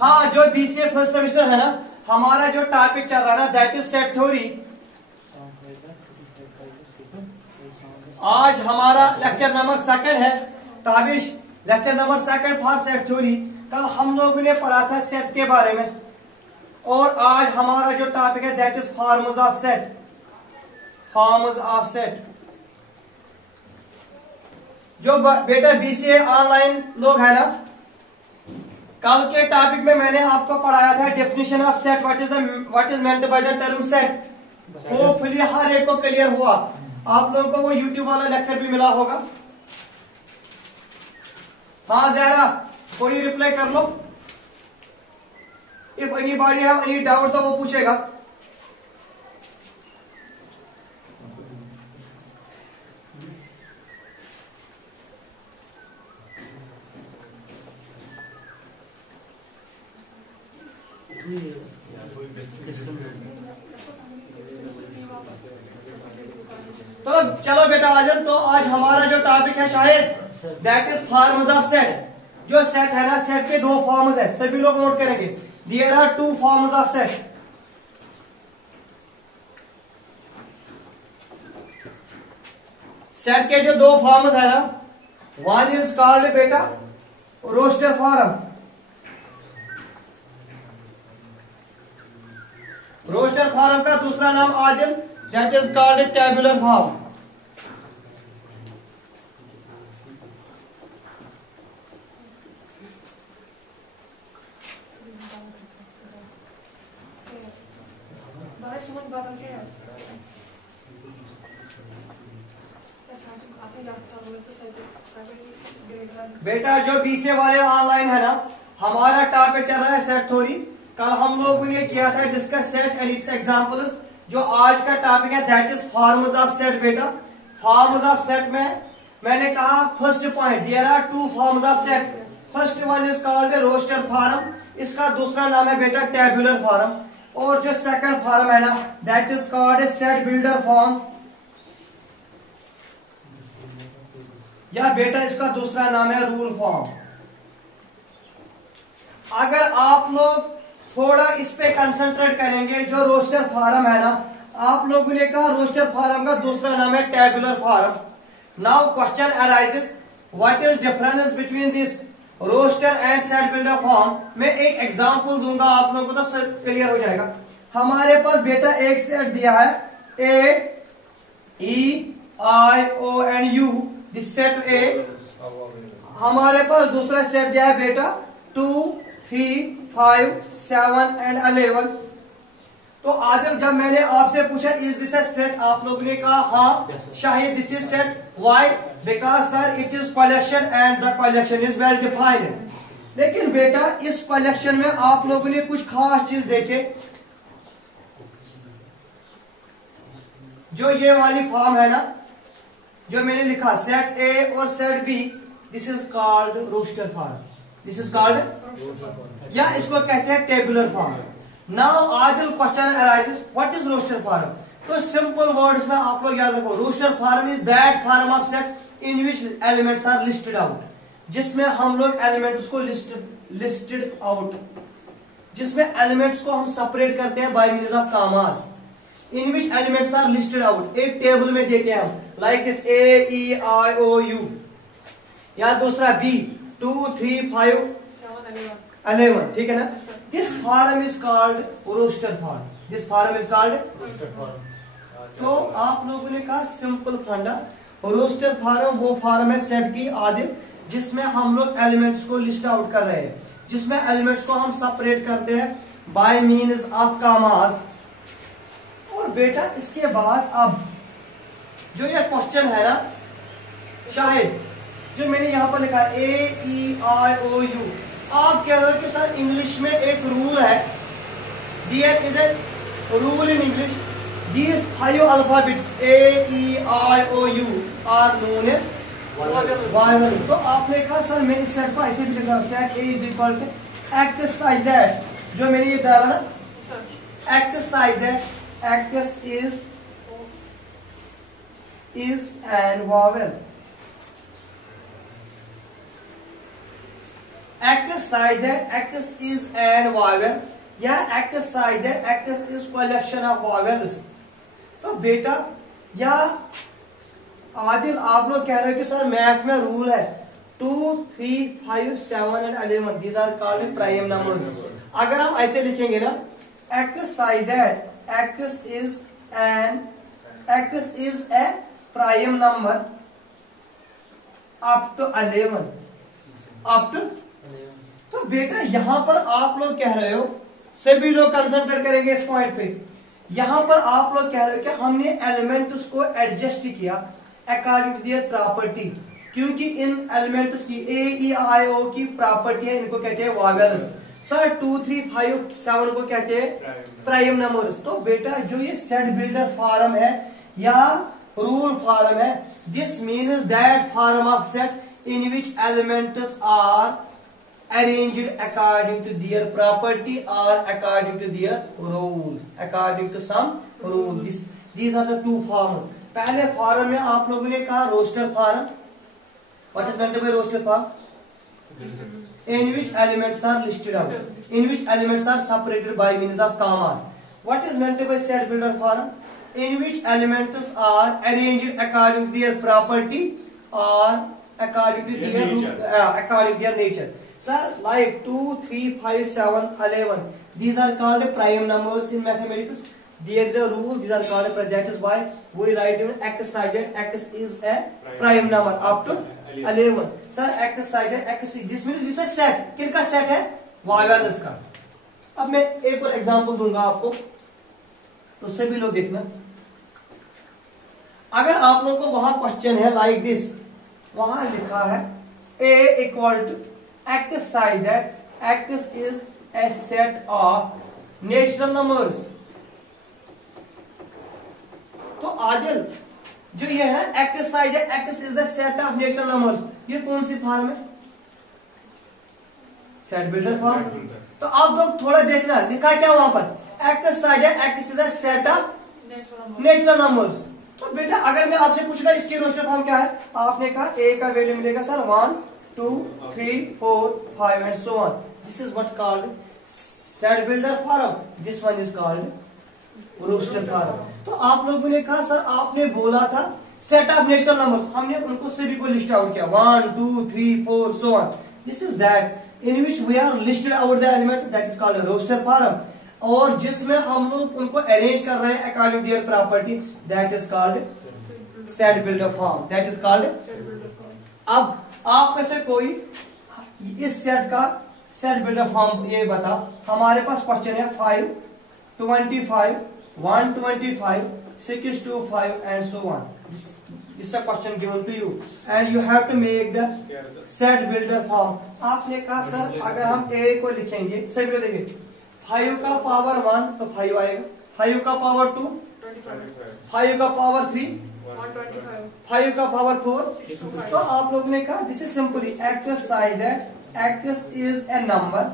हाँ, जो BCA first semester है ना, हमारा जो टॉपिक चल रहा है ना, दैट इज सेट थ्योरी। आज हमारा लेक्चर नंबर 2 है। Tabish, lecture number 2 for set theory. कल हम लोगों ने पढ़ा था सेट के बारे में, और आज हमारा जो टॉपिक है that is forms of set. Forms of set. जो बेटा बीसीए ऑनलाइन लोग है ना, कल के टॉपिक में मैंने आपको पढ़ाया था definition of set, what is meant by the term set. Hopefully हर एक को क्लियर हुआ। आप लोगों को वो यूट्यूब वाला लेक्चर भी मिला होगा। हाँ जहरा, कोई रिप्लाई कर लो। If anybody have any doubt तो वो पूछेगा। तो चलो बेटा आजल, तो आज हमारा जो टॉपिक है शायद that is forms of set. जो सेट है ना, सेट के 2 फॉर्म्स है, सभी लोग नोट करेंगे। There are 2 forms of set. Set के जो 2 फॉर्म्स है ना, वन इज कॉल्ड बेटा रोस्टर फॉर्म। रोस्टर फॉर्म का दूसरा नाम आदिल, that is called tabular form. बेटा जो बीसीए वाले ऑनलाइन है ना, हमारा टॉपिक चल रहा है सेट थ्योरी। कल हम लोगों ने किया था discuss set and its examples. जो आज का टॉपिक है that is forms of set. बेटा फॉर्म्स ऑफ सेट में मैंने कहा first point, there are 2 forms of set. First one is called roster form, इसका दूसरा नाम है बेटा टेबुलर फॉर्म। और जो सेकंड फॉर्म है ना, that is called set builder form, या बेटा इसका दूसरा नाम है रूल फॉर्म। अगर आप लोग थोड़ा इस पे कंसंट्रेट करेंगे, जो रोस्टर फॉर्म है ना, आप लोगों ने कहा रोस्टर फॉर्म का दूसरा नाम है tabular form. Now question arises, what is difference between this roster and set builder form. मैं एक एग्जांपल दूंगा, आप लोगों को तो क्लियर हो जाएगा। हमारे पास बेटा एक सेट दिया है A E I O N U, this set A. हमारे पास दूसरा सेट दिया है बेटा 2 3 5 7 एंड 11। तो आदिल, जब मैंने आपसे पूछा इज दिस ए सेट, आप लोगों ने कहा हाँ Shahid this is set. Why? Because sir it is collection and the collection is well defined. लेकिन बेटा इस कलेक्शन में आप लोगों ने कुछ खास चीज देखे। जो ये वाली फॉर्म है ना, जो मैंने लिखा सेट ए और set B, this is called roster form, this is called, या इसको कहते हैं टेबुलर फॉर्म। नाउ आदिल question arises, what is roster form. तो सिंपल वर्ड्स में आप लोग याद रखो, roster form is that form of set in which elements are listed out, जिसमें हम लोग एलिमेंट्स को लिस्टेड आउट, जिसमें एलिमेंट्स को हम सेपरेट करते हैं by means of commas. In which elements are listed out, एक टेबल में देते हैं हम, like this A E I O U, या दूसरा बी 2 3 5 11, ठीक है ना। This form is called roster form, this form is called roster form. तो आप लोगों ने कहा सिंपल फंडा, रोस्टर फॉर्म वो फॉर्म है सेट की आदिल, जिसमें हम लोग एलिमेंट्स को लिस्ट आउट कर रहे हैं, जिसमें एलिमेंट्स को हम सेपरेट करते हैं बाय मीन्स ऑफ कॉमास। और बेटा इसके बाद अब जो ये क्वेश्चन है ना शाहिद, जो मैंने यहां पर लिखा ए ई आई ओ यू, आप कह रहे हो कि सर इंग्लिश में एक रूल है, there is a rule in English, these 5 alphabets A E I O U are known as vowels. तो आपने कहा सर मैं इस सेट को ऐसे भी लिख सकता हूं, set A is equal to X such that, जो मैंने ये डाला ना X such that, X is an vowel. X is an vowel या X is collection of vowels. तो बेटा या आदिल आप लोग कह रहे हो कि सर मैथ में रूल है 2, 3, 5, 7 and 11 these are called prime numbers. अगर हम ऐसे लिखेंगे ना X is a prime number up to 11 up to. तो बेटा यहां पर आप लोग कह रहे हो, सभी लोग कंसंट्रेट करेंगे इस पॉइंट पे, यहां पर आप लोग कह रहे हो कि हमने एलिमेंट्स को एडजस्ट किया अकॉर्डिंग टू देयर प्रॉपर्टी, क्योंकि इन एलिमेंट्स की ए ई आई ओ की प्रॉपर्टी है, इनको कहते हैं वॉवेल्स। सर 2, 3, 5, 7 को कहते हैं प्राइम नंबर्स। तो बेटा जो ये सेट बिल्डर फॉर्म है या रूल फॉर्म है, this means that form of set in which elements are arranged according to their property or according to their rule, according to some rule. These are the two forms. पहले form में आप लोगों ने कहा roster form. What is meant by roster form? In which elements are listed out, in which elements are separated by means of commas. What is meant by set builder form? In which elements are arranged according to their property or according to their nature. Sir, like 2, 3, 5, 7, 11. These are called prime numbers in mathematics. There is a rule. These are called. That is why we write in x side x is a prime number up to 11. Sir, x side x. This means this is set. किनका set है? Vowels का। अब मैं एक और example दूंगा आपको, तो उससे भी लोग देखना। अगर आप लोगों को वहां क्वेश्चन है लाइक दिस, वहां लिखा है a equal to x side that x is a set of natural numbers। तो आदिल जो ये है ना x side x is the set of natural numbers, ये कौन सी फॉर्म है? Set builder form. तो आप लोग थोड़ा देखना लिखा क्या वहां पर x side x is a set of natural numbers. तो बेटा अगर मैं आपसे पूछूंगा इसकी रोस्टर फॉर्म क्या है, आपने कहा a का वैल्यू मिलेगा sir 1, 2, 3, 4, 5 and so on. This is what called set builder form. This one is called roster form. तो आप लोगों ने कहा सर आपने बोला था सेट ऑफ नेचुरल नंबर्स, हमने उनको सभी को लिस्ट आउट किया 1, 2, 3, 4 so on. This is that in which we are listed out the elements, that is called a roster form. और जिसमें हम लोग उनको अरेंज कर रहे हैं according to their property, that is called set builder form. That is called। अब आप में से कोई इस सेट का सेट बिल्डर फॉर्म ये बता। हमारे पास क्वेश्चन है 5, 25, 125, 625 and so on. This is a question given to you and you have to make the set builder form. आपने कहा सर अगर हम a को लिखेंगे, सही को देखें 5 का पावर 1 तो 5 आएगा, 5 का पावर 2 5 का पावर 3 5 का पावर 4। तो आप लोग ने कहा this is simply X side X is a number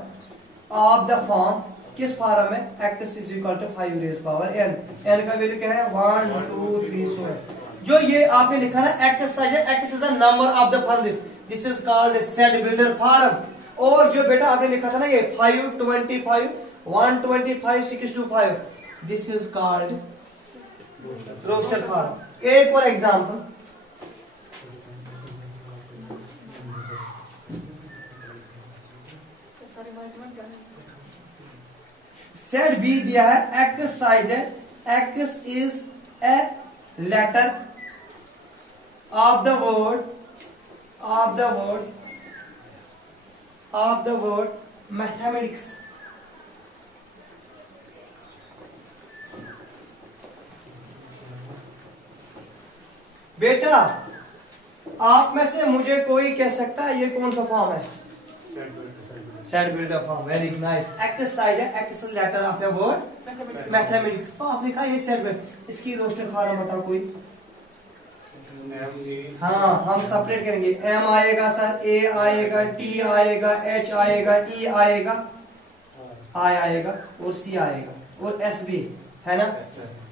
of the form, किस फॉर्म में X is equal to 5 raise power n। n का वैल्यू क्या है 1, 2, 3 so on। जो ये आपने लिखा ना x side X is a number of the form, this is called set builder form. और जो बेटा आपने लिखा था ना ये 5, 25, 125, 625, this is called roster form. एक और एग्जांपल, सेट बी दिया है X side X is a letter of the word mathematics. बेटा आप में से मुझे कोई कह सकता है ये कौन सा फॉर्म है? Set builder form. Very nice. X साइड है X letter of the word mathematics. तो आपने कहा ये सेट बिल्डर, इसकी रोस्टर फॉर्म बताओ कोई। हाँ हम सेपरेट करेंगे, एम आएगा सर, ए आएगा, टी आएगा, एच आएगा, ई आएगा, आई आएगा और सी आएगा और एस भी है ना।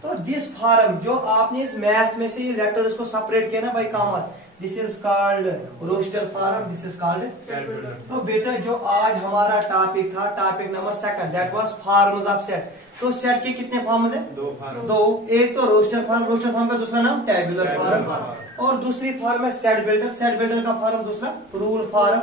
तो दिस फॉर्म जो आपने इस मैथ में से लेटर्स को सेपरेट किया ना by commas, this is called roster form, this is called set builder. तो बेटा जो आज हमारा टॉपिक था, topic number 2 that was forms of set. तो सेट के कितने फॉर्म्स हैं? 2 फॉर्म। 2, एक तो रोस्टर फॉर्म, रोस्टर फॉर्म का दूसरा नाम टेबुलर फॉर्म, और दूसरी फॉर्म है सेट बिल्डर, सेट बिल्डर का फॉर्म दूसरा रूल फॉर्म।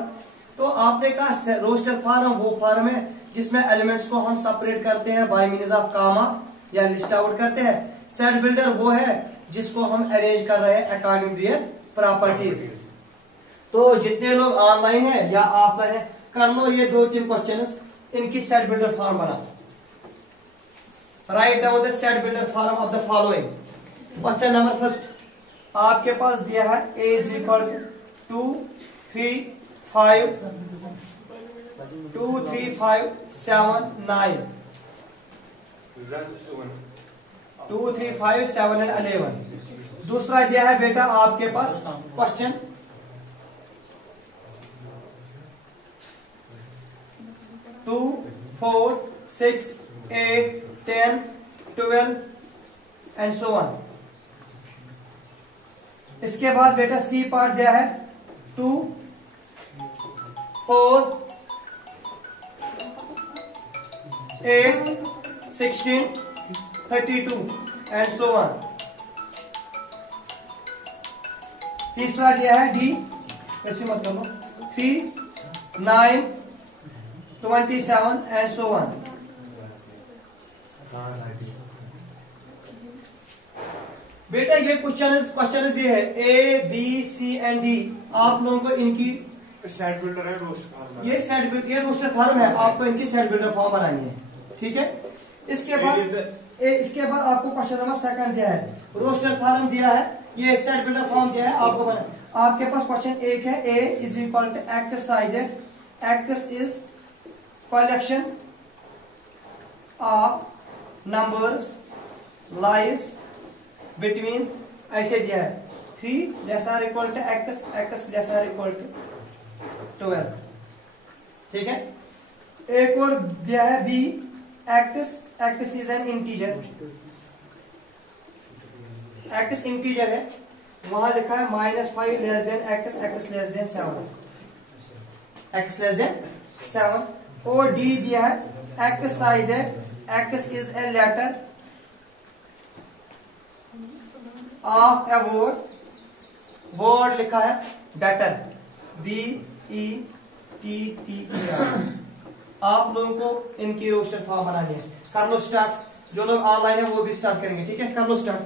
तो आपने कहा रोस्टर फॉर्म वो फॉर्म है जिसमें एलिमेंट्स को हम सेपरेट करते हैं बाय मींस ऑफ कॉमास या लिस्ट आउट करते हैं। सेट बिल्डर वो है जिसको हम अरेंज कर रहे हैं अकॉर्डिंग टू देयर प्रॉपर्टीज। तो जितने लोग ऑनलाइन है या ऑफलाइन है, कर लो ये 2-3 क्वेश्चंस, इनकी सेट बिल्डर फॉर्म बना। Write down the set builder form of the following. Question number first आपके पास दिया है a is equal to 2, 3, 5 2, 3, 5, 7, 9 2, 3, 5, 7 and 11। दूसरा दिया है बेटा आपके पास क्वेश्चन 2, 4, 6, 8, 10, 12 एंड सो ऑन। इसके बाद बेटा सी पार्ट दिया है 2, 4, 8, 16, 32 एंड सो ऑन। तीसरा दिया है डी, ऐसे मत कर लो, 3, 9, 27 एंड सो ऑन। बेटा ये क्वेश्चन दिए है A B C and D, आप लोगों को इनकी सेट बिल्डर है, रोस्टर फॉर्म। ये रोस्टर फॉर्म है, आपको इनकी सेट बिल्डर फॉर्म बनानी है, ठीक है। इसके बाद आपको क्वेश्चन नंबर 2 दिया है, रोस्टर फॉर्म दिया है, ये सेट बिल्डर फॉर्म दिया है आपको बना। आपके पास क्वेश्चन 1 है a is equal to X size, X is collection of numbers lies between, ऐसे दिया है 3 less or equal to X, X less or equal to 12, ठीक है। एक और दिया है B, X is an integer, X integer है, वहां लिखा है -5 less than X, X less than 7, X less than 7। और डी दिया है एक्स साइज है, X is a letter of a word, word लिखा है बेटर, BETTER। आप लोगों को इनकी रोस्टर फॉर्म बनानी है। कर लो स्टार्ट, जो लोग ऑनलाइन है वो भी स्टार्ट करेंगे, ठीक है, कर लो स्टार्ट।